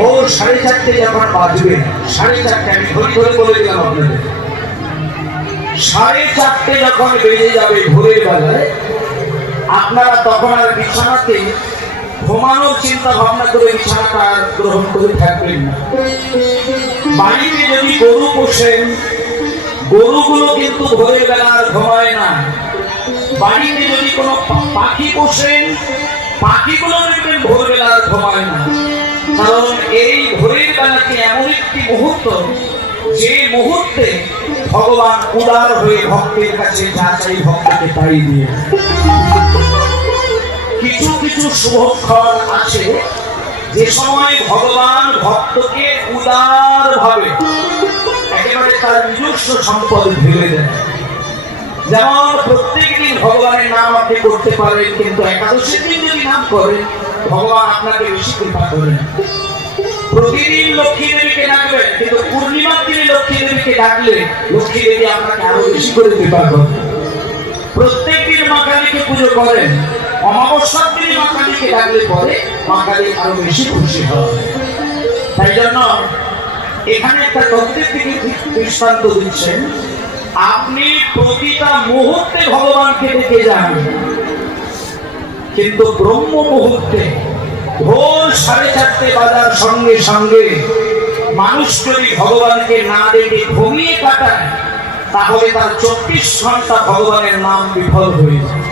ভোর 4:30 যখন বাজবে, 4:30 আমি ধরে ধরে বলে দিলাম আপনাদের, 4:30 যখন বেজে যাবে ভোরের বেলায়, আপনারা তখন আর বিছানাতে ঘুমানোর চিন্তা ভাবনা করে বিছানাটা গ্রহণ করে থাকবেন না। বাড়িতে যদি গরু পোষেন, গরুগুলো কিন্তু ভোরের বেলা আর ঘুমায় না। বাড়িতে যদি কোনো পাখি পোষেন, পাখিগুলো দেখবেন ভোরবেলা আর ঘুমায় না। কারণ এই ভোরের বেলাকে এমন একটি মুহূর্ত, যে মুহূর্তে ভগবান উদার হয়ে ভক্তের কাছে যা চাই ভক্তকে তাই দিয়ে। কিছু কিছু শুভক্ষণ আছে যে সময় ভগবান ভক্তকে উদার ভাবে একেবারে তার নিজস্ব সম্পদ ঢেলে দেয়। যেমন প্রত্যেকদিন ভগবানের নাম আপনি করতে পারেন, কিন্তু একাদশীর দিন যদি নাম করেন ভগবান আপনাকে বেশি কৃপা করেন। প্রতিদিন লক্ষ্মী দেবীকে ডাকবেন, কিন্তু পূর্ণিমার দিনে লক্ষ্মী দেবীকে ডাকলে লক্ষ্মী দেবী আপনাকে আরো বেশি করে কৃপা করেন। প্রত্যেকদিন মা কালীকে পুজো করেন, অমাবস্যার দিনে মা কালীকে ডাকলে পরে মা কালী আরো বেশি খুশি হয়। তাই জন্য এখানে একটা তত্ত্বের দিকে দৃষ্টান্ত দিচ্ছেন, আপনি প্রতিটা মুহূর্তে ভগবানকে ডেকে যান, কিন্তু ব্রহ্ম মুহূর্তে ভোর 4:30 বাজার সঙ্গে সঙ্গে মানুষ যদি ভগবানকে না ডেকে ঘুমিয়ে কাটায়, তাহলে তার 24 ঘন্টা ভগবানের নাম বিফল হয়ে যায়।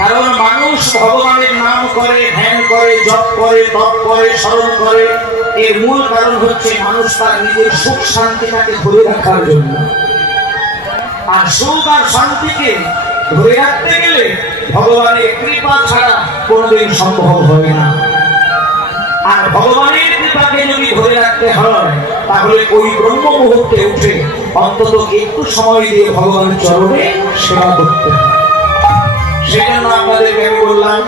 কারণ মানুষ ভগবানের নাম করে, ধ্যান করে, জপ করে, তপ করে, স্মরণ করে, এর মূল কারণ হচ্ছে মানুষ তার নিজের সুখ শান্তিটাকে ধরে রাখার জন্য। আর সুখ আর শান্তিকে ধরে রাখতে গেলে ভগবানের কৃপা ছাড়া কোনোদিন সম্ভব হয় না। আর ভগবানের কৃপাকে যদি ধরে রাখতে হয়, তাহলে ওই ব্রহ্ম মুহূর্তে উঠে অন্তত একটু সময় দিয়ে ভগবানের চরণে সেবা করতে হয়। সেজন্য আপনাদেরকে আমি বললাম,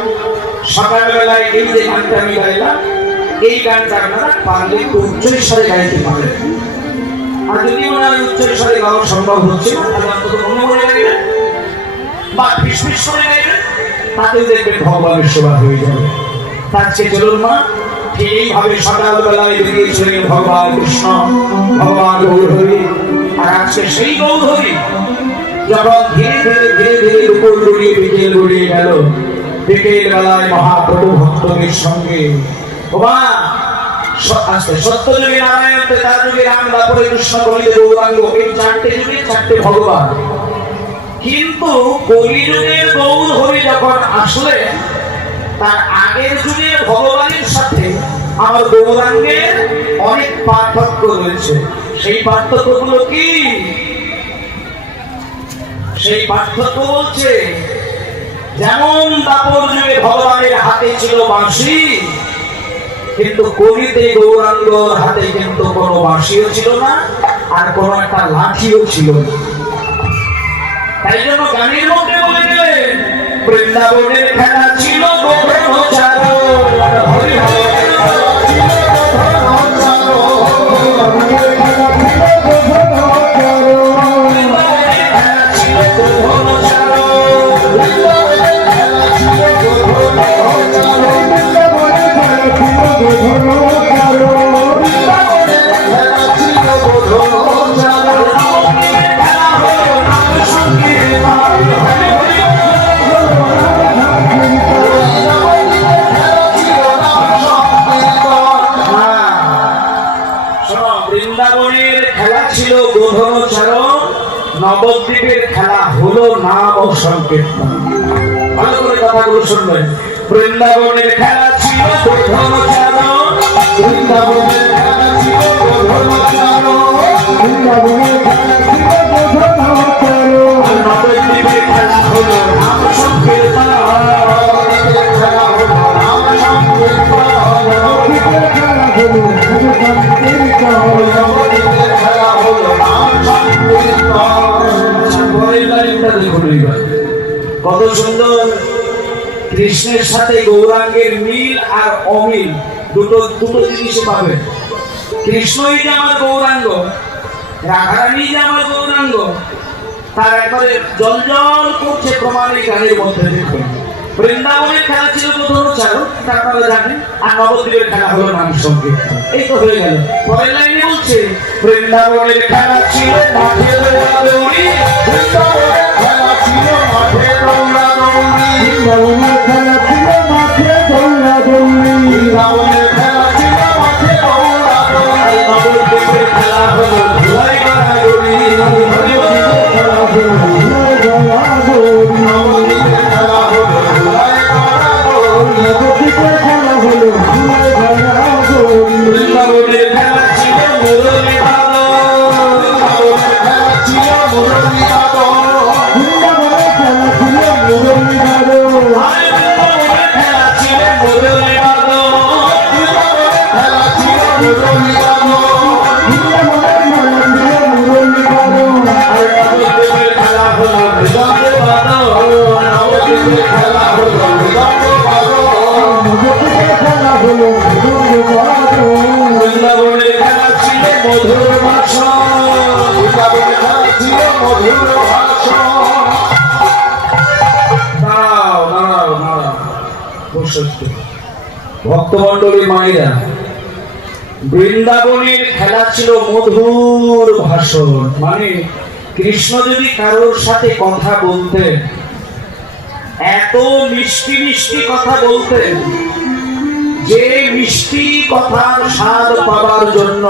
সকালবেলায় এই যে গানটা আমি গাইলাম, এই গানটা আপনারা পারলে একটু উচ্চস্বরে গাইতে পারেন। আর যদি ওনার উচ্চস্বরে গাওয়া সম্ভব হচ্ছে না, তাহলে অন্তত মনে মনে গাইবেন বা ফিসফিস করে গাইবেন, তাতেও দেখবেন ভগবানের সেবা হয়ে যাবে। তার চেয়ে চলুন মা, ঠিক এইভাবে সকালবেলায় বেরিয়েছিলেন ভগবান কৃষ্ণ, ভগবান গৌরহরি। আর আজকে সেই গৌরহরি যখন ধীরে ধীরে ধীরে ধীরে উপর গড়িয়ে বিকেল গড়িয়ে গেল, বিকেল বেলায় মহাপ্রভু ভক্তদের সঙ্গে সত্যযুগে নারায়ণ, তার যুগে রাম, তারপরে কৃষ্ণ, কলিতে গৌরাঙ্গ, এই 4টে যুগে 4টে ভগবান। কিন্তু কলিযুগের গৌরহরি যখন আসলে, তার আগের যুগের ভগবানের সাথে আমার গৌরাঙ্গের অনেক পার্থক্য রয়েছে। সেই পার্থক্যগুলো কি? সেই পার্থক্য বলছে, যেমন দাপর যুগে ভগবানের হাতে ছিল বাঁশি, কিন্তু কলিতে গৌরাঙ্গর হাতে কিন্তু কোনো বাঁশিও ছিল না, আর কোনো একটা লাঠিও ছিল না। তাই জন্য গানের মধ্যে বলে গেলেন, বৃন্দাবনের খেলা ছিল নবদ্বীপের খেলা হলো নাম ও সংকীর্তন। ভালো করে কথাগুলো শুনবেন। বৃন্দাবনের খেলা ছিল ধর্মচারণ, বৃন্দাবনের খেলা ছিল ধর্মচারণ, বৃন্দাবনের খেলা ছিল ধর্মচারণ। নবদ্বীপের খেলা হলো নাম সংকীর্তন, নবদ্বীপের খেলা হলো নাম সংকীর্তন, নবদ্বীপের খেলা হলো নাম সংকীর্তন, নবদ্বীপের খেলা হলো নাম সংকীর্তন। কত সুন্দর কৃষ্ণের সাথে গৌরাঙ্গের মিল আর অমিল দুটো জিনিস পাবে। কৃষ্ণই যে আমার গৌরাঙ্গ, রাধারানী যে আমার গৌরাঙ্গ, তার একবারে জল জল করছে প্রমাণ এই গানের মধ্যে। দেখুন বৃন্দাবনের খেলা ছিল প্রথম আপনারা জানেন, আর নবদ্বীপের খেলা হলো নাম সংকীর্তন। এই তো হয়ে গেল। পরের লাইনে বলছে বৃন্দাবনের খেলা ছিল মাঠে দৌড়াদৌড়ি, বৃন্দাবনের খেলা ছিল মাঠে দৌড়াদৌড়ি, বৃন্দাবনের খেলা ছিল মাঠে দৌড়াদৌড়ি, বৃন্দাবনের খেলা ছিল মাঠে দৌড়াদৌড়ি, নবদ্বীপের খেলা হলো ধুলাই গড়াগড়ি, নবদ্বীপের খেলা হলো ধুলাই গড়াগড়ি, নবদ্বীপের খেলা হলো ধুলাই গড়াগড়ি, নবদ্বীপের খেলা হলো ধুলাই গড়াগড়ি, বৃন্দাবনের খেলা ছিল মুরলী বাদন, বৃন্দাবনের খেলা ছিল মুরলী বাদন, বৃন্দাবনের খেলা ছিল মুরলী বাদন, বৃন্দাবনের খেলা ছিল মুরলী বাদন, বৃন্দাবনের খেলা ছিল মুরলী বাদন, বৃন্দাবনের খেলা ছিল মুরলী বাদন, আর নবদ্বীপের খেলা হলো মৃদঙ্গ বাদন, নবদ্বীপের খেলা হলো মৃদঙ্গ বাদন, নবদ্বীপের খেলা হলো মৃদঙ্গ বাদন, বৃন্দাবনের খেলা ছিল মধুর ভাষণ, বৃন্দাবনের খেলা ছিল মধুর ভাষণ। দাঁড়াও দাঁড়াও দাঁড়াও, ভক্তমণ্ডলী মায়েরা, বৃন্দাবনের খেলা ছিল মধুর ভাষণ, মানে কৃষ্ণ যদি কারোর সাথে কথা বলতেন, এত মিষ্টি মিষ্টি কথা বলতেন যে মিষ্টি কথার স্বাদ পাবার জন্য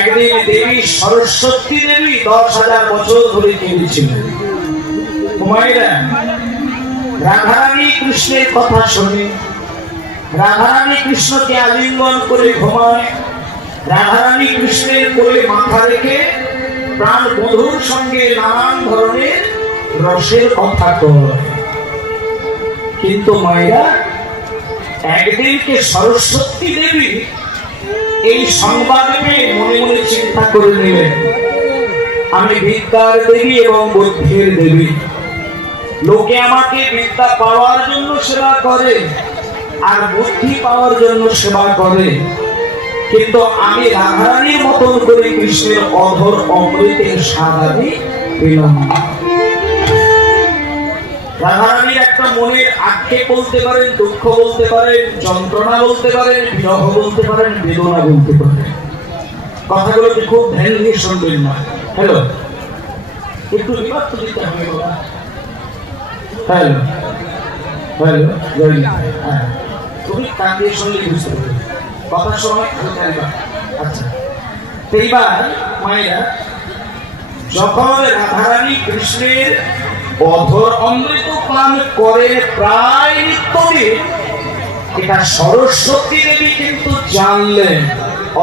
একদিন দেবী সরস্বতী দেবী 10,000 বছর ধরে কেঁদেছিলেন। মায়েরা, রাধারানী কৃষ্ণের কথা শুনে রাধারানী কৃষ্ণকে আলিঙ্গন করে ঘুমায়, রাধারানী কৃষ্ণের কোলে মাথা রেখে প্রাণ বধূর সঙ্গে নানান ধরনের রসের কথা কয়। কিন্তু মায়েরা, একদিনকে সরস্বতী দেবী এই সংবাদ পেয়ে মনে মনে চিন্তা করে নিলেন, আমি বিদ্যার দেবী এবং বুদ্ধির দেবী, লোকে আমাকে বিদ্যা পাওয়ার জন্য সেবা করে আর বুদ্ধি পাওয়ার জন্য সেবা করে, কিন্তু আমি রাধারানীর মতন করে কৃষ্ণের অধর অমৃতের স্বাদ আমি পেলাম না। রাধারানীর একটা মনের আক্ষেপ বলতে পারেন, দুঃখ বলতে পারেন, যন্ত্রণা বলতে পারেন, বিরহ বলতে পারেন, বেদনা বলতে পারেন। কথাগুলোকে খুব ধ্যান দিয়ে শুনবেন না। হ্যালো, একটু বিবাদ তো দিতে হবে। হ্যালো হ্যালো, হ্যাঁ, তুমি কান দিয়ে শুনলে বুঝতে পারবে কথার সময়। আচ্ছা, এইবার মায়েরা, যখন রাধারানী কৃষ্ণের অধর অমৃত পান করে প্রায় নিত্যদিন, এটা সরস্বতী দেবী কিন্তু জানলেন।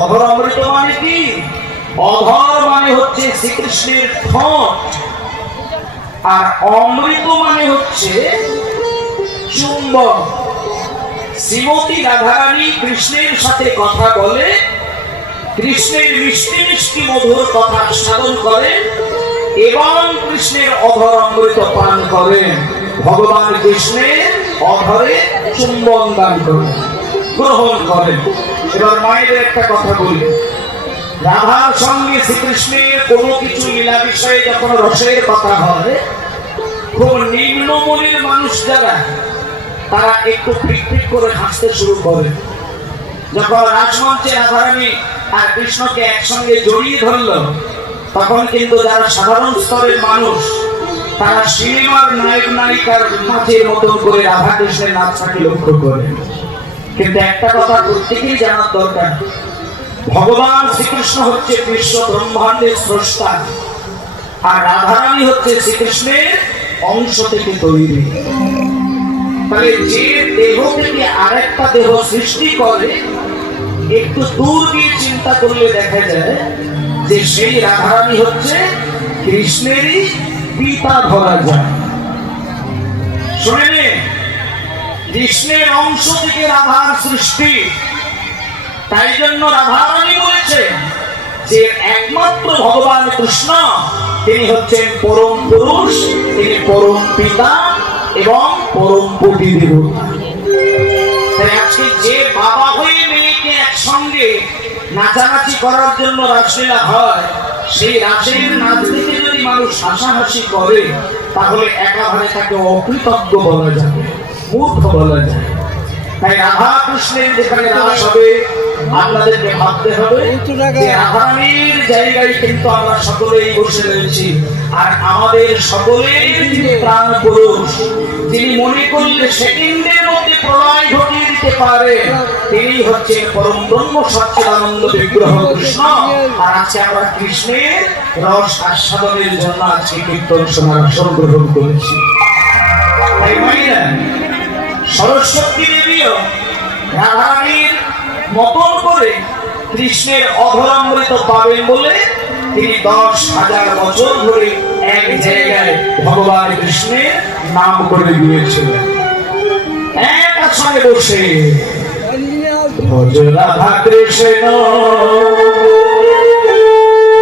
অধর অমৃত মানে কি? অধর মানে হচ্ছে শ্রীকৃষ্ণের ঠোঁট, আর অমৃত মানে হচ্ছে চুম্বক। শ্রীমতী রাধারানী কৃষ্ণের সাথে কথা বলে, কৃষ্ণের মিষ্টি মিষ্টি মধুর কথা সাধন করেন এবং কৃষ্ণের অধর অমৃত পান করেন। ভগবান কৃষ্ণের অধরে চুম্বন দান করেন, গ্রহণ করেন। এবার মায়ের একটা কথা বলি, রাধার সঙ্গে শ্রীকৃষ্ণের কোনো কিছু লীলা বিষয়ে যখন রসের কথা হয়, খুব নিম্ন মনের মানুষ যারা, তারা একটু ফিক করে হাসতে শুরু করে। যখন রাজমঞ্চে রাধারানী আর কৃষ্ণকে একসঙ্গে জড়িয়ে ধরল, তখন কিন্তু যারা সাধারণ স্তরের মানুষ, তারা সিনেমার নায়ক নায়িকার নাচের মতন করে রাধা কৃষ্ণের নাচটাকে লক্ষ্য করে। কিন্তু একটা কথা প্রত্যেকেই জানার দরকার, ভগবান শ্রীকৃষ্ণ হচ্ছে বিশ্ব ব্রহ্মাণ্ডের স্রষ্টা, আর রাধারানী হচ্ছে শ্রীকৃষ্ণের অংশ থেকে তৈরি। তাহলে যে দেহ থেকে আরেকটা দেহ সৃষ্টি করে, একটু দূর গিয়ে চিন্তা করলে দেখা যায় যে সেই রাধারানী হচ্ছে কৃষ্ণেরই পিতা ধরা যায়। শুনে, কৃষ্ণের অংশ থেকে রাধার সৃষ্টি, তাই জন্য রাধারানী বলেছে যে একমাত্র ভগবান কৃষ্ণ তিনি হচ্ছেন পরম পুরুষ, তিনি পরম পিতা এবং পরম পতি দেবতা। তাই আজকে যে বাবা হয়ে মেয়েকে একসঙ্গে নাচানাচি করার জন্য রাসলীলা হয়, সেই রাসের নাচ থেকে যদি মানুষ হাসাহাসি করে তাহলে একাধারে তাকে অকৃতজ্ঞ বলা যাবে, মূর্খ বলা যায়। তাই রাধা কৃষ্ণের যেখানে রাস হবে আপনাদেরকে ভাবতে হবে যে রাধারানীর জায়গায় কিন্তু আমরা সকলেই বসে রয়েছি। আর আমাদের সকলের যিনি প্রাণ পুরুষ, যিনি মনে করলে সেকেন্ডের মধ্যে প্রলয় ঘটিয়ে দিতে পারে, তিনি হচ্ছেন পরম ব্রহ্ম সচ্চিদানন্দ বিগ্রহ কৃষ্ণ। আর আজকে আমরা কৃষ্ণের রস আস্বাদনের জন্য আজকে কীর্তন শোনার আসন গ্রহণ করেছি। তাই মায়েরা, সরস্বতী দেবীও রাধারানীর মতন করে কৃষ্ণের অধরামৃত পাবেন বলে তিনি 10,000 বছর ধরে এক জায়গায় ভগবান কৃষ্ণের নাম করে দিয়েছিলেন। এক আসনে বসে ভজ রাধা কৃষ্ণ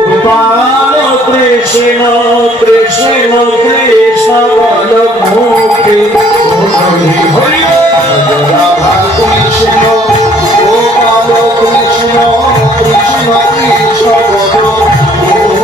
গোপাল কৃষ্ণ কৃষ্ণ কৃষ্ণ বল মুখে হরি রাধা কৃষ্ণ গোপাল কৃষ্ণ কৃষ্ণ কৃষ্ণ বল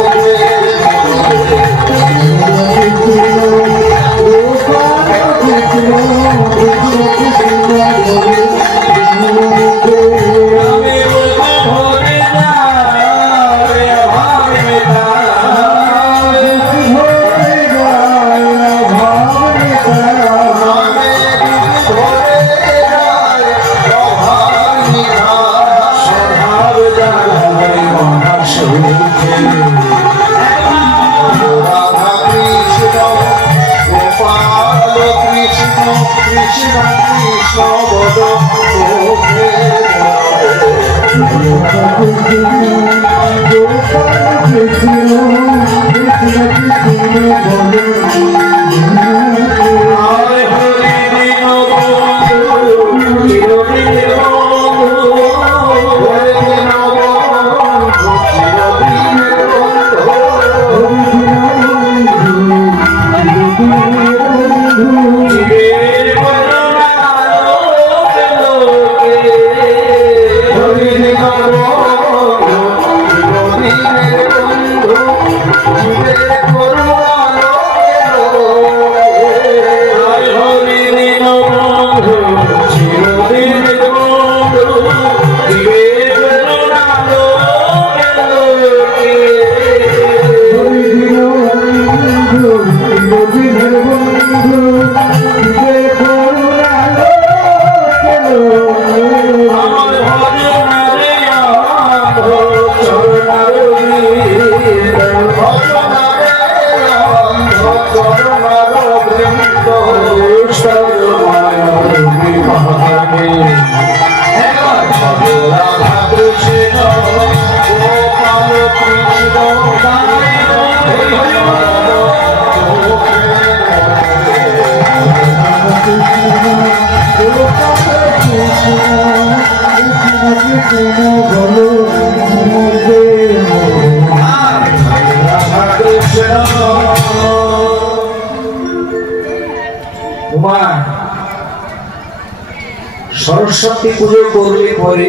সরস্বতী পুজো করলে পরে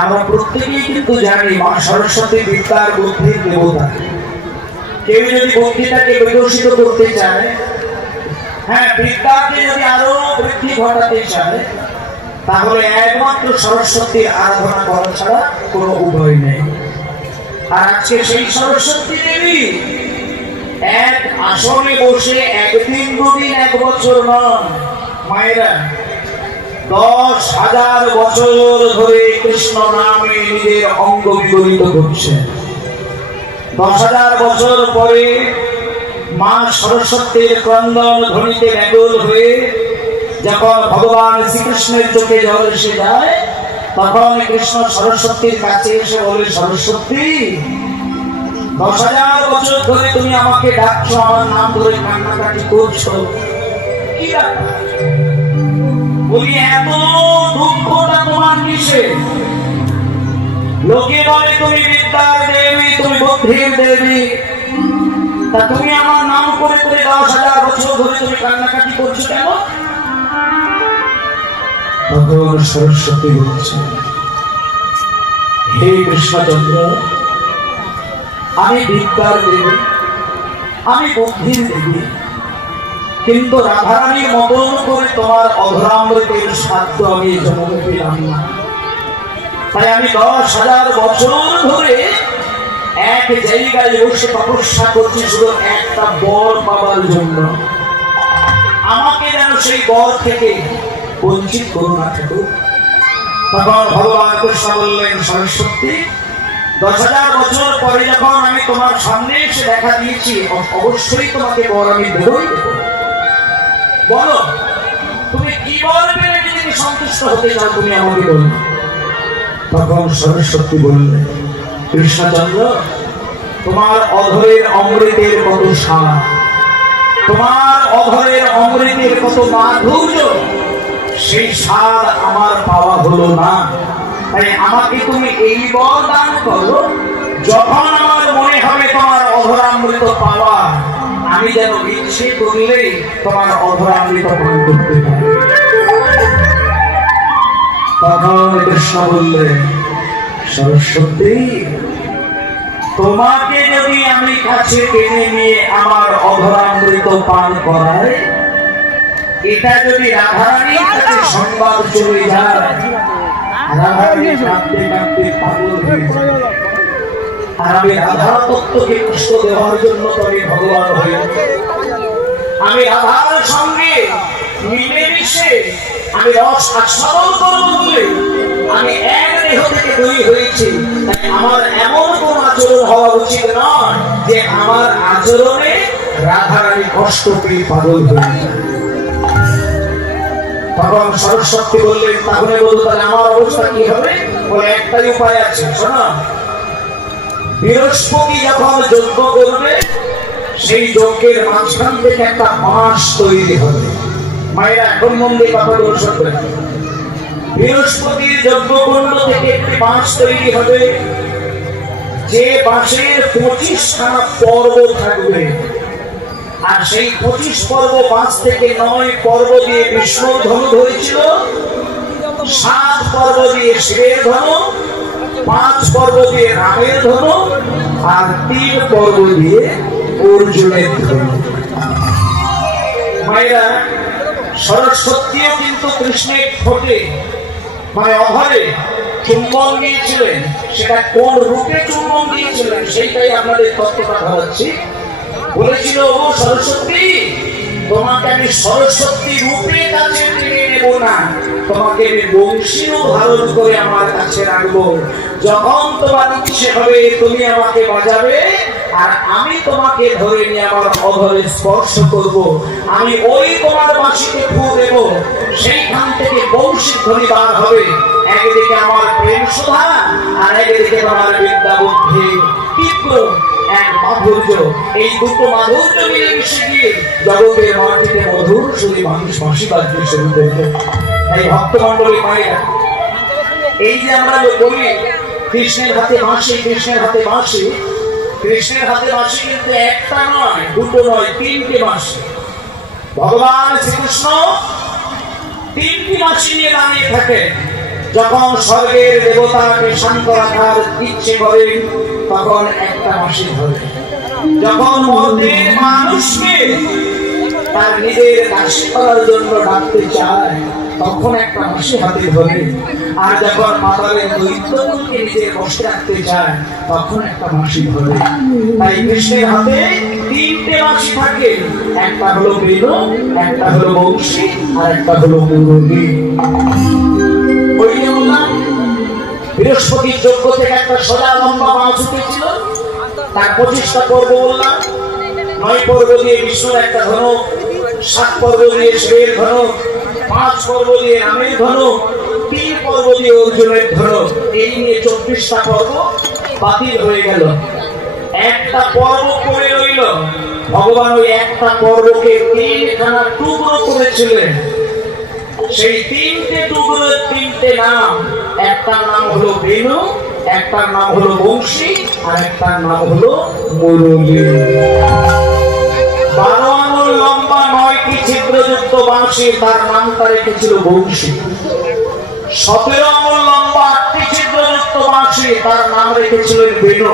আমরা প্রত্যেকেই কিন্তু জানি মা সরস্বতী বিদ্যার বুদ্ধির দেবতা। কেউ যদি বুদ্ধিটাকে বিকশিত করতে চায়, হ্যাঁ, বিদ্যাকে যদি আরো বৃদ্ধি ঘটাতে চায়, তাহলে একমাত্র সরস্বতীর আরাধনা করা ছাড়া কোনো উপায় নেই। আর আজকে সেই সরস্বতী দেবী এক আসনে বসে একদিন দুদিন এক বছর নয়, মায়েরা 10,000 বছর ধরে কৃষ্ণ নামে নিজের অঙ্গ বিগলিত করছে। 10,000 বছর পরে মা সরস্বতীর ক্রন্দন ধ্বনিতে ব্যাকুল হয়ে যখন ভগবান শ্রীকৃষ্ণের চোখে জল এসে যায়, তখন কৃষ্ণ সরস্বতীর কাছে এসে বলে, সরস্বতী, 10,000 বছর ধরে তুমি আমাকে ডাকছো, আমার নাম ধরে কান্নাকাটি করছো, কি ব্যাপার? বলি, এত দুঃখটা তোমার কিসে? লোকে বলে তুমি বিদ্যার দেবী, তুমি বুদ্ধির দেবী, তা তুমি আমার নাম করে করে 10,000 বছর ধরে তুমি কান্নাকাটি করছো কেন? ভগবান সরস্বতী বলছে, হে কৃষ্ণচন্দ্র, আমি বিদ্যার দেবী, আমি বুদ্ধির দেবী, কিন্তু রাধারানীর মতন করে তোমার অধরামৃতের সাধ্য আমি জন্মে পেলাম না। তাই আমি 10,000 বছর ধরে এক জায়গায় বসে তপস্যা করছি শুধু একটা বর পাবার জন্য। আমাকে যেন সেই বর থেকে বঞ্চিত করো না ঠাকুর। তখন ভগবান কৃষ্ণ বললেন, সরস্বতী, 10,000 বছর পরে যখন আমি তোমার সামনে এসে দেখা দিয়েছি, অবশ্যই তোমাকে বর আমি দেবই দেব। বলো তুমি কি বর পেলে যদি সন্তুষ্ট হতে চাও তুমি আমাকে বলো। তখন সরস্বতী বললেন, কৃষ্ণচন্দ্র, তোমার অধরের অমৃতের কত স্বাদ, তোমার অধরের অমৃতের কত মাধুর্য, সেই স্বাদ আমার পাওয়া হলো না। তাই আমাকে তুমি এই বর দান করো, যখন আমার মনে হবে তোমার অধরামৃত পাওয়া, আমি যেন ইচ্ছে করলেই তোমার অধরামৃত পান করতে পারি। তখন কৃষ্ণ বললেন, সরস্বতী, তোমাকে যদি আমি কাছে টেনে নিয়ে আমার অধরামৃত পান করাই, এটা যদি রাধারানীর কাছে সংবাদ চলে যায়, রাধারানী কাঁদতে কাঁদতে পাগল হয়ে যায়। আর আমি রাধা তত্ত্বকে কষ্ট দেওয়ার জন্য তবে ভগবান হয়ে, আমি রাধার সঙ্গে মিলেমিশে আমি রস আস্বাদন করবো বলে আমি এক দেহ থেকে দুই হয়েছি। তাই আমার এমন কোন আচরণ হওয়া উচিত নয় যে আমার আচরণে রাধারানী কষ্ট পেয়ে পাগল হয়ে যায়। তখন সরস্বতী বললেন, তাহলে বলতো তাহলে আমার অবস্থা কি হবে? বলে, একটাই উপায় আছে, শোনো। বৃহস্পতি যখন যজ্ঞ করবে, সেই যজ্ঞের মাঝখান থেকে একটা বাঁশ তৈরি হবে। মায়েরা এখন মন দিয়ে কথা বলছেন, বৃহস্পতির যজ্ঞকুণ্ড থেকে একটি বাঁশ তৈরি হবে, যে বাঁশের 25খানা পর্ব থাকবে। আর সেই 25 পর্ব বাঁশ থেকে 9 পর্ব দিয়ে বিষ্ণুর ধনু হয়েছিল, 7 পর্ব দিয়ে শিবের ধনু, 5 পর্ব দিয়ে রামের ধনু, আর 3 পর্ব দিয়ে অর্জুনের ধনু। মায়েরা, সরস্বতীও কিন্তু কৃষ্ণের ঠোঁটে মানে অধরে চুম্বন দিয়েছিলেন। সেটা কোন রূপে চুম্বন দিয়েছিলেন সেইটাই আপনাদের তত্ত্বটা ধরাচ্ছি। বলেছিল, ও সরস্বতী, তোমাকে আমি সরস্বতী রূপে কাছে টেনে নেব না, তোমাকে আমি বংশীও ধারণ করে আমার কাছে রাখবো। যখন তোমার ইচ্ছে হবে তুমি আমাকে বাজাবে, আর আমি তোমাকে ধরে নিয়ে আমার অধরে স্পর্শ করব। আমি ওই তোমার বাঁশিতে ফু দেব, সেইখান থেকে বংশী ধ্বনি বার হবে। একদিকে আমার প্রেম সুধা, আর একদিকে তোমার বিদ্যা বুদ্ধি তীব্র এক মাধুর্য। এই দুটো মাধুর্য মিলেমিশে গিয়ে জগতের মাটিতে মধুর সুরে মানুষ বাঁশি বাজতে শুরু করবে। তাই ভক্তমণ্ডলী মায়েরা, এই যে আমরা বলি কৃষ্ণের হাতে বাঁশি, কৃষ্ণের হাতে বাঁশি, কৃষ্ণের হাতে বাঁশি কিন্তু একটা নয়, দুটো নয়, 3টে বাঁশি। ভগবান শ্রীকৃষ্ণ 3টি বাঁশি নিয়ে দাঁড়িয়ে থাকে। যখন স্বর্গের দেবতাকে শান্ত রাখার ইচ্ছে করেন, তখন একটা বাঁশি ধরে। যখন মর্তের মানুষকে তার নিজের কাছে করার জন্য ডাকতে চায়, তখন একটা বাঁশি হাতে ধরে। আর যখন পাতালের দৈত্যকে নিজের বসে রাখতে চায়, তখন একটা বাঁশি ধরে। তাই কৃষ্ণের হাতে 3টে বাঁশি থাকে, একটা হলো বেণু, একটা হলো বংশী, আর একটা হলো মুরলী। ওই যে বললাম বৃহস্পতির যজ্ঞ থেকে একটা সোজা লম্বা বাঁশ উঠেছিল, তার 25টা পর্ব বললাম। 9 পর্ব দিয়ে বিষ্ণুর একটা ধনুক, 7 পর্ব দিয়ে শিবের ধনুক, 5 পর্ব দিয়ে রামের ধনুক, 3 পর্ব দিয়ে অর্জুনের ধনুক। এই নিয়ে 24টা পর্ব বাতিল হয়ে গেল। একটা পর্ব পড়ে রইল। ভগবান ওই একটা পর্বকে 3খানা টুকরো করেছিলেন। সেই 3টে টুকরোর 3টে নাম। একটার নাম হলো বেণু, একটার নাম হলো বংশী, আর একটার নাম হলো মুরলী। 12 আঙুল লম্বা 9টি ছিদ্রযুক্ত বাঁশি, তার নামটা রেখেছিল বংশী। 17 আঙুল লম্বা 8টি ছিদ্রযুক্ত বাঁশি, তার নাম রেখেছিল বেণু।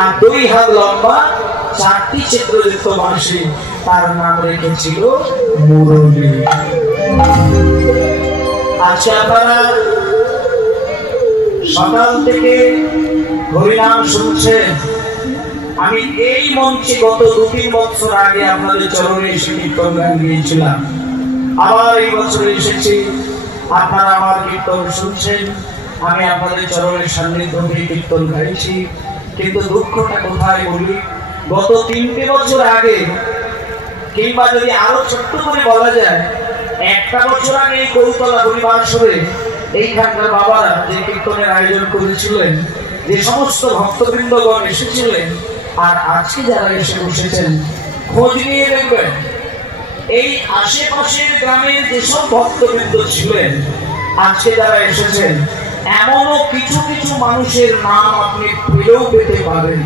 আর 2 হাত লম্বা 4টি চিত্রযুক্ত বাঁশি, তার নাম রেখেছিল মুরলী। আচ্ছা, আপনারা সকাল থেকে হরিনাম শুনছেন। আমি এই মঞ্চে গত 2-3 বছর আগে আপনাদের চরণে এসে কীর্তন গান গিয়েছিলাম, আবার এই বছর এসেছি, আপনারা আমার কীর্তন শুনছেন, আমি আপনাদের চরণের সান্নিধ্য দিয়ে কীর্তন গাইছি। কিন্তু দুঃখটা কোথায় বলি, গত 3টে বছর আগে, কিংবা যদি আরো ছোট্ট করে বলা যায়, 1টা বছর আগে এই কৌতলা হরিবাসরে এইখানকার বাবারা যে কীর্তনের আয়োজন করেছিলেন, যে সমস্ত ভক্তবৃন্দগণ এসেছিলেন, আর আজকে যারা এসে বসেছেন, খোঁজ নিয়ে দেখবেন এই আশেপাশের গ্রামের যেসব ভক্তবৃন্দ ছিলেন, আজকে যারা এসেছেন, এমনও কিছু কিছু মানুষের নাম আপনি পেলেও পেতে পারেন,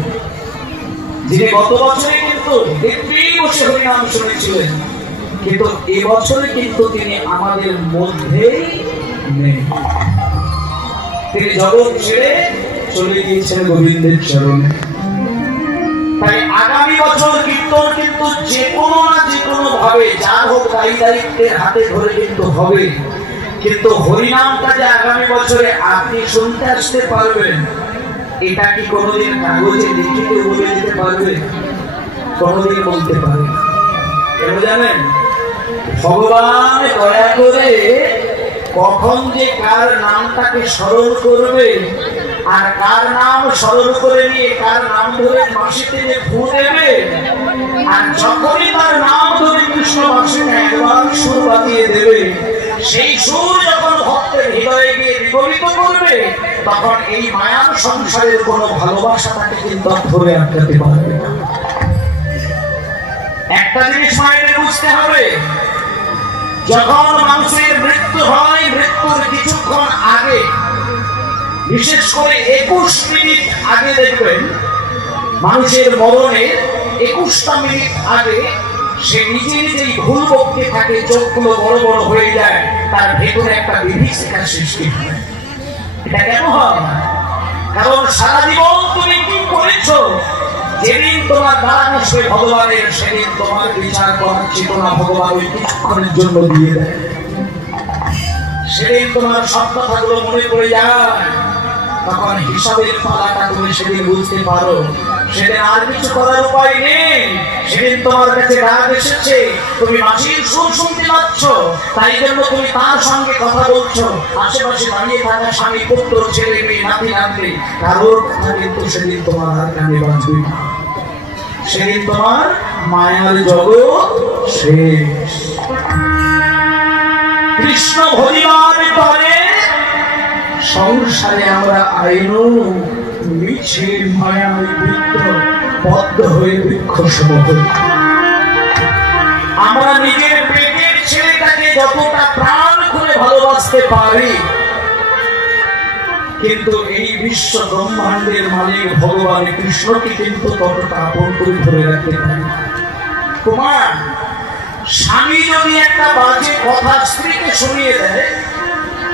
যিনি গত বছরে কিন্তু দিব্যি বসে হরিনাম শুনেছিলেন, কিন্তু এবছরে কিন্তু তিনি আমাদের মধ্যেই নেই। তিনি জগৎ ছেড়ে চলে গিয়েছেন গোবিন্দের চরণে। তাই আগামী বছর কীর্তন কিন্তু যে কোনো না যে কোনো ভাবে, যার হোক দায়ী দায়িত্বের হাতে ধরে কিন্তু হবে। কিন্তু হরিনামটা যে আগামী বছরে আপনি শুনতে আসতে পারবেন, এটা কি কোনোদিন কাগজে লিখে কেউ বলে দিতে পারবে? কোনোদিন বলতে পারে না। কেন জানেন? ভগবান দয়া করে কখন যে কার নামটাকে স্মরণ করবে, আর কার নাম স্মরণ করে নিয়ে কার নাম ধরে বাঁশিতে যে ফু দেবে, আর যখনই তার নাম ধরে কৃষ্ণ বাঁশিতে একবার সুর বাজিয়ে দেবে, সেই সুর যখন ভক্তের হৃদয়ে গিয়ে বিগলিত করবে, তখন এই মায়ার সংসারের কোনো ভালোবাসা তাকে কিন্তু ধরে আটকাতে পারবে না। একটা জিনিস মায়েদের বুঝতে হবে, যখন মানুষের মৃত্যু হয়, মৃত্যুর কিছুক্ষণ আগে, বিশেষ করে 21 মিনিট আগে দেখবেন, মানুষের মরণের 21টা মিনিট আগে সে নিজে নিজেই ভুল বকতে থাকে, চোখগুলো বড় বড় হয়ে যায়, তার ভেতরে একটা বিভীষিকার সৃষ্টি হয়। এটা কেন হয়? কারণ সারা জীবন তুমি কি করেছো, যেদিন তোমার দাঁড়ানো আসবে ভগবানের, সেদিন তোমার বিচার করার চেতনা ভগবান ওই কিছুক্ষণের জন্য দিয়ে দেয়। সেদিন তোমার সব কথাগুলো মনে পড়ে যায়, তখন হিসাবের পালাটা তুমি সেদিন বুঝতে পারো। সেদিন আর কিছু করার উপায় নেই, সেদিন তোমার কাছে রাগ এসেছে, তুমি মাসির সুর শুনতে পাচ্ছ, তাই জন্য তুমি তার সঙ্গে কথা বলছো। আশেপাশে দাঁড়িয়ে থাকা স্বামী, পুত্র, ছেলে, মেয়ে, নাতি নাতনি, কারোর কথা কিন্তু সেদিন তোমার আর কানে বাজবে না। সেদিন তোমার মায়ার জগৎ শেষ। কৃষ্ণ ভরিবার পরে সংসারে আমরা আইনু মিছে মায়ার বৃত্ত বদ্ধ হয়ে বৃক্ষ সম হই। আমরা নিজের পেটের ছেলেটাকে যতটা প্রাণ করে ভালোবাসতে পারি, কিন্তু এই বিশ্ব ব্রহ্মাণ্ডের মালিক ভগবান কৃষ্ণকে কিন্তু ততটা আপন করে ধরে রাখতে পারি। কুমার, স্বামী যদি একটা বাজে কথা স্ত্রীকে শুনিয়ে দেয়,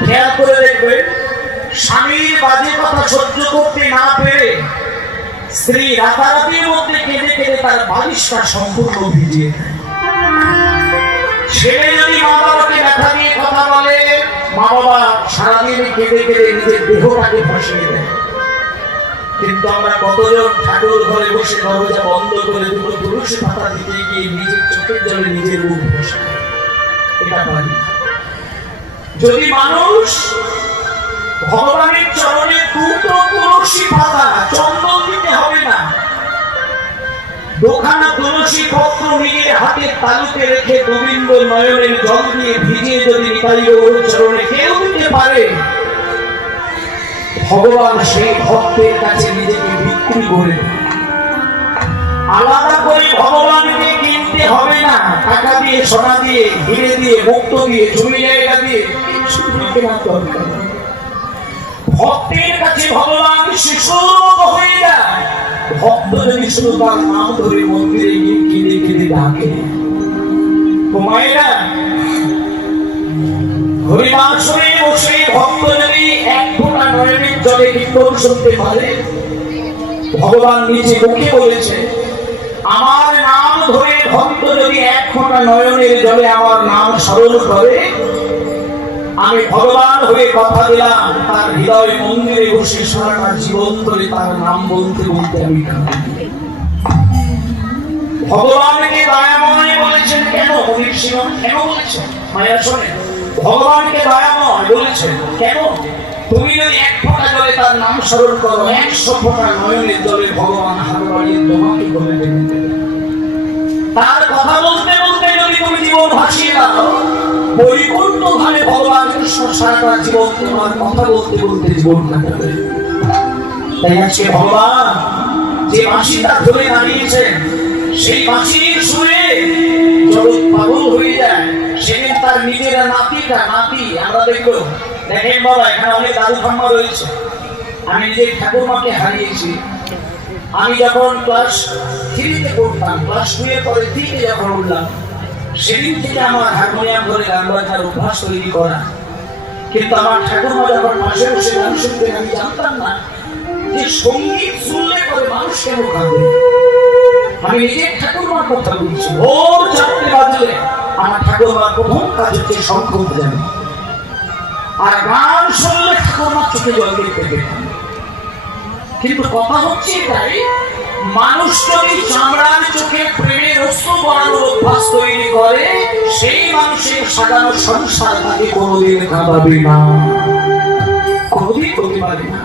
খেয়াল করে দেখবেন, স্বামীর বাজে কথা সহ্য করতে না পেরে স্ত্রী রাতারাতির মধ্যে কেঁদে কেঁদে তার বালিশটা সম্পূর্ণ ভিজিয়ে দেয়। ছেলে যদি মা বাবাকে ব্যথা দিয়ে কথা বলে, মা বাবা সারাদিন কেঁদে কেঁদে নিজের দেহটাকে ভাসিয়ে দেয়। কিন্তু আমরা কতজন ঠাকুর ঘরে বসে দরজা বন্ধ করে দুটো তুলসী পাতা দিতে গিয়ে নিজের চোখের জলে নিজের মুখ বসে, এটা পারি। যদি মানুষ ভগবানের চরণে দুটো তুলসী পাতা, চন্দন দিতে হবে না, দোখানা তুলসী পত্র নিজের হাতে তালুতে রেখে গোবিন্দ নয়নের জল দিয়ে ভিজিয়ে যদি নিতাই গৌর চরণে কেউ দিতে পারে, ভগবান সেই ভক্তের কাছে নিজেকে বিক্রি করে। আলাদা করে ভগবানকে কিনতে হবে না, টাকা দিয়ে, সোনা দিয়ে, হিরে দিয়ে, মুক্ত দিয়ে, জমি জায়গা দিয়ে কিছু কেনার দরকার নেই। ভক্তের কাছে ভগবান শিশুর মতো হয়ে যায়। ভক্ত যদি শুধু তার নাম ধরে মন্দিরে গিয়ে কেঁদে কেঁদে ডাকে, মায়েরা হরিবাসরে বসে ভক্ত যদি এক ফোঁটা নয়নের জলে কীর্তন শুনতে পারে, ভগবান নিজে মুখে বলেছে, আমার নাম ধরে ভক্ত যদি এক ফোঁটা নয়নের জলে আমার নাম স্মরণ করে, আমি ভগবান হয়ে কথা দিলাম তার হৃদয় মন্দিরে বসে সারাটা জীবন ধরে তার নাম বলতে বলতে আমি কাঁদি। ভগবানকে দয়াময় বলেছেন কেন? মনির সিংহ কেন বলেছেন? মায়া শোনে, ভগবানকে দয়াময় বলেছেন কেন? তুমি যদি এক ফোঁটা জলে তার নাম স্মরণ করো, 100 ফোঁটা নয়নের জলে ভগবান হাত বাড়িয়ে তোমাকে বলে দেবেন। তার কথা বলতে বলতে যদি তুমি জীবন ভাসিয়ে দাও, পরিপূর্ণ ভাবে ভগবান কৃষ্ণ সারাটা জীবন তোমার কথা বলতে বলতে জীবন কাটাবে। তাই আজকে ভগবান যে বাঁশিটা ধরে দাঁড়িয়েছেন, সেই বাঁশির সুরে জগৎ পাগল হয়ে যায়। সেদিন তার নিজের নাতি আমরা দেখলো, দেখেন বাবা এখানে অনেক দাদু ঠাম্মা রয়েছে। আমি নিজের ঠাকুরমাকে হারিয়েছি। আমি যখন ক্লাস 3-তে পড়তাম, ক্লাস 2 এর পরে 3-তে যখন উঠলাম, সেদিন থেকে আমার হারমোনিয়াম ধরে গান বাজার অভ্যাস তৈরি করা। কিন্তু আমার ঠাকুরমা যখন পাশে বসে গান শুনতেন, আমি জানতাম না যে সঙ্গীত শুনলে পরে মানুষ কেন কাঁদে। আমি নিজের ঠাকুরমার কথা বলছি। ভোর 4টে বাজলে আমার ঠাকুরমার প্রথম কাজ হচ্ছে শঙ্খ বাজানো, আর গান শুনলে ঠাকুরমার চোখে জল দেখতে পেতাম। কিন্তু কথা হচ্ছে এটাই, মানুষ যদি চামড়ার চোখে প্রেমের অস্ত্র বানানোর অভ্যাস তৈরি করে, সেই মানুষের সাজানো সংসার তাকে কোনোদিন কাঁদাবে না, কোনোদিন করতে পারবে না।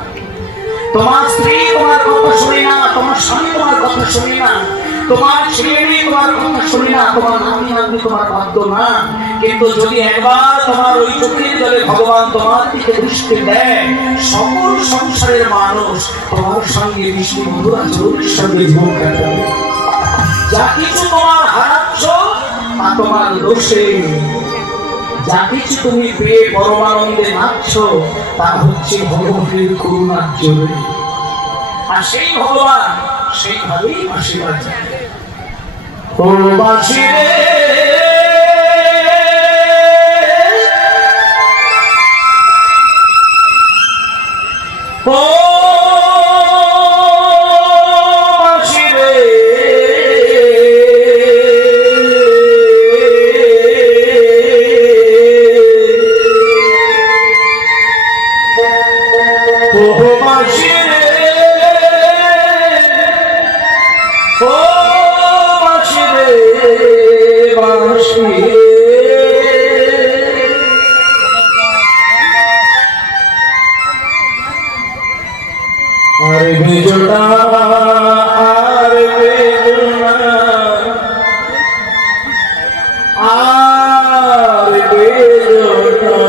তোমার স্ত্রী তোমার কথা শুনে না, তোমার স্বামী তোমার কথা শুনে না, তোমার ছেলে মেয়ে তোমার কথা শুনে না, তোমার নাতি নাতনি তোমার বাধ্য না। কিন্তু যদি একবার তোমার ওই চোখের জলে ভগবান তোমার দিকে দৃষ্টি দেয়, সকল সংসারের মানুষ তোমার সঙ্গে মিষ্টি মধুর আচরণের সঙ্গে জীবন কাটাবে। যা কিছু তোমার হারাচ্ছ তা তোমার দোষে, যা কিছু তুমি পেয়ে পরমানন্দে নাচছ তা হচ্ছে ভগবানের করুণার জন্য। আর সেই ভগবান সেইভাবেই বাঁশি বাজায়। ও বাঁশি রে, ও বাঁশি রে, ও বাঁশি রে, ও বাঁশি রে, বাঁশি আর বেজোড়া, আর বেজোড়া, আর বেজোড়া,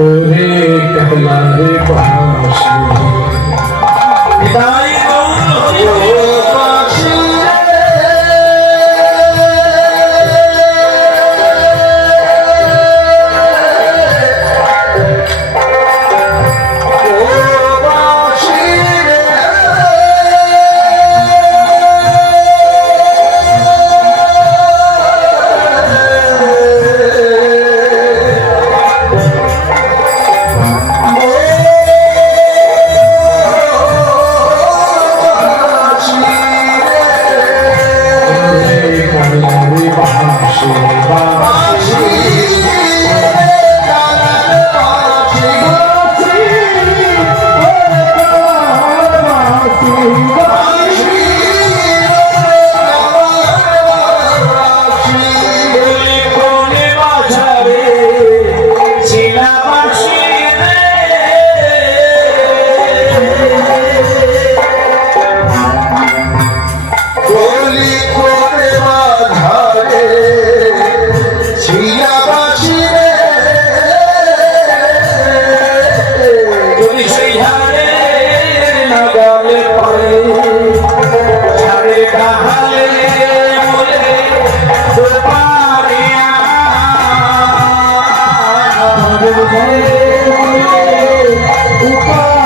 ওরে कहला रे बांशी, বিদায় গৌর বাঁশি উপর